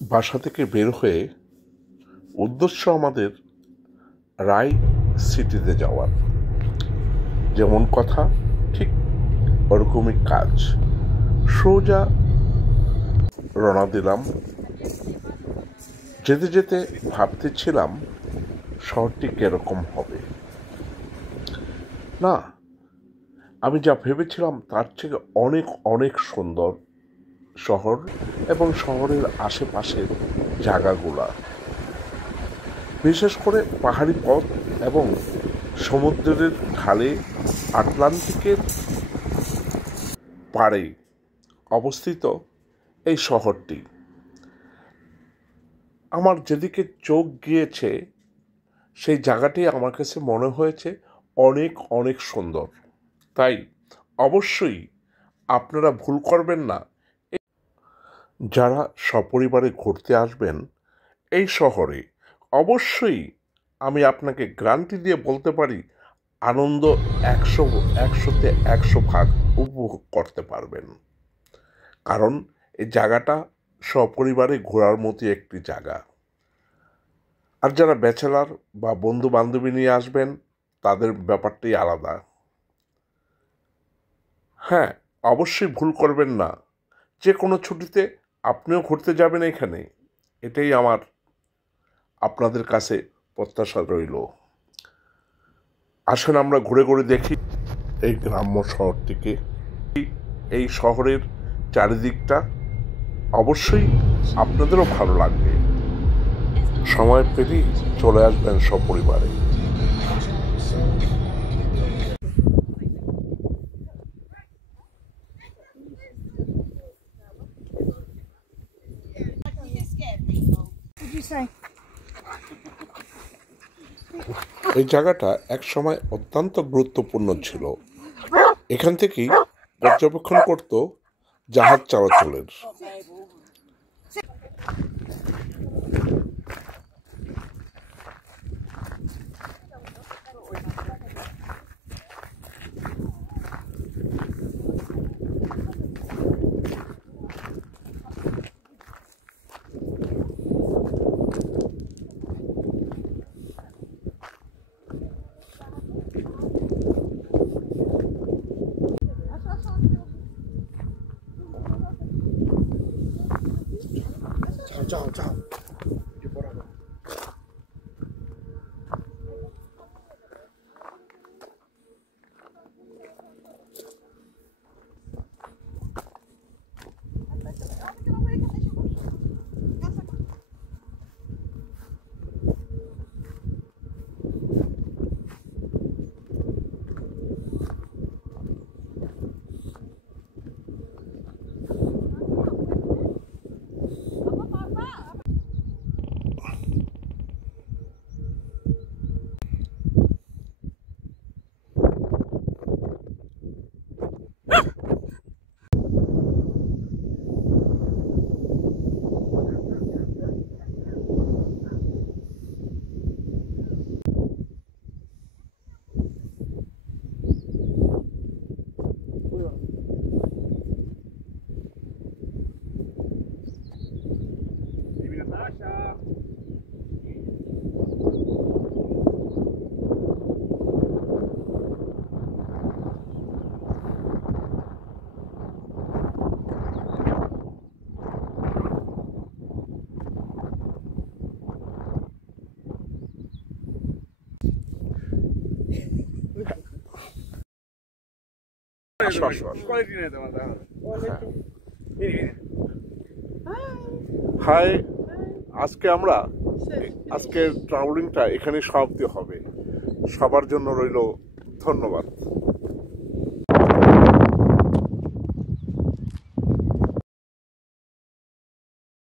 বাসা থেকে বের হয়ে উদ্দেশ্য আমাদের রায় সিটিতে যাওয়ার। যেমন কথা ঠিক ওরকমই কাজ। সোজা রওনা দিলাম। যেতে যেতে ভাবতেছিলাম শহরটি কিরকম হবে। না, আমি যা ভেবেছিলাম তার থেকে অনেক অনেক সুন্দর শহর এবং শহরের আশেপাশের জায়গাগুলা, বিশেষ করে পাহাড়ি পথ এবং সমুদ্রের ঢালে আটলান্টিকের পাড়ে অবস্থিত এই শহরটি। আমার যেদিকে চোখ গিয়েছে সেই জায়গাটি আমার কাছে মনে হয়েছে অনেক অনেক সুন্দর। তাই অবশ্যই আপনারা ভুল করবেন না। যারা সপরিবারে ঘুরতে আসবেন এই শহরে, অবশ্যই আমি আপনাকে গ্যারান্টি দিয়ে বলতে পারি আনন্দ 100-তে 100 ভাগ উপভোগ করতে পারবেন। কারণ এই জায়গাটা সপরিবারে ঘোরার মতো একটি জায়গা। আর যারা ব্যাচেলার বা বন্ধু বান্ধবী নিয়ে আসবেন তাদের ব্যাপারটাই আলাদা। হ্যাঁ, অবশ্যই ভুল করবেন না। যে কোনো ছুটিতে আপনিও ঘুরতে যাবেন এখানে, এটাই আমার আপনাদের কাছে প্রত্যাশা রইল। আসেন আমরা ঘুরে ঘুরে দেখি এই গ্রাম্য শহরটিকে। এই শহরের চারিদিকটা অবশ্যই আপনাদেরও ভালো লাগবে। সময় পেলেই চলে আসবেন সপরিবারে। এই জায়গাটা এক সময় অত্যন্ত গুরুত্বপূর্ণ ছিল। এখান থেকেই পর্যবেক্ষণ করত জাহাজ চলাচলের। যাও হাই, আজকের ট্রাভেলিংটা এখানে সমাপ্তি হবে। সবার জন্য রইল ধন্যবাদ।